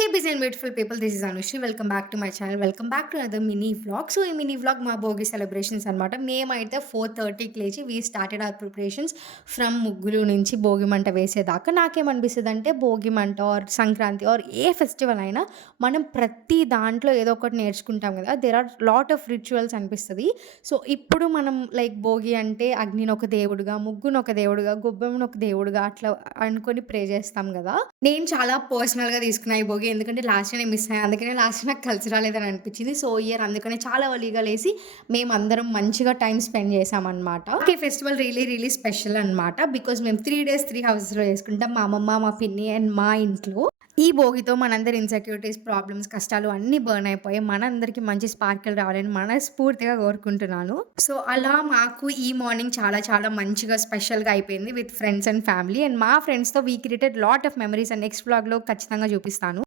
Hey busy and beautiful people, this is Anushri. Welcome back to my channel. Welcome back to another mini vlog. So ఈ mini vlog మా Bhogi celebrations అనమాట. మేమైతే 4:30కి లేచి started our preparations from ముగ్గులు నుంచి భోగి మంట వేసేదాకా. నాకేమనిపిస్తదంటే భోగి మంట or Sankranti or a festival అయినా మనం ప్రతి దాంట్లో ఏదో ఒకటి నేర్చుకుంటాం గదా! There are lot of rituals అనిపిస్తది. సో ఇప్పుడు మనం లైక్ భోగి అంటే అగ్నిని ఒక దేవుడుగా, ముగ్గును ఒక దేవుడుగా, గొబ్బెమ్మను ఒక దేవుడుగా అట్లా అనుకోని ప్రే చేస్తాం గదా! నేను చాలా పర్సనల్‌గా తీసుకున్నా ఈ భోగి. ఎందుకంటే లాస్ట్ ఇయర్ నేను మిస్ అయ్యా. అందుకనే లాస్ట్ ఇయర్ నాకు కలిసి రాలేదని అనిపించింది. సో, ఈ ఇయర్ అందుకనే చాలా ఎర్లీగా లేసి మేమందరం మంచిగా టైమ్ స్పెండ్ చేశామనమాట. ఈ ఫెస్టివల్ రియల్లీ స్పెషల్ అనమాట. బికాజ్ మేము 3 డేస్ 3 హౌసెస్‌లో చేసుకుంటాం. మా అమ్మమ్మ, మా పిన్ని అండ్ మా ఇంట్లో. ఈ భోగితో మనందరి ఇన్‌సెక్యూరిటీస్, ప్రాబ్లమ్స్, కష్టాలు అన్నీ బర్న్ అయిపోయి మనందరికి మంచి స్పార్కిల్ రావాలని మనస్ఫూర్తిగా కోరుకుంటున్నాను. సో, అలా మాకు ఈ మార్నింగ్ చాలా మంచిగా స్పెషల్‌గా అయిపోయింది with friends and family. And మా ఫ్రెండ్స్‌తో created lot of memories and next వ్లాగ్‌లో ఖచ్చితంగా చూపిస్తాను.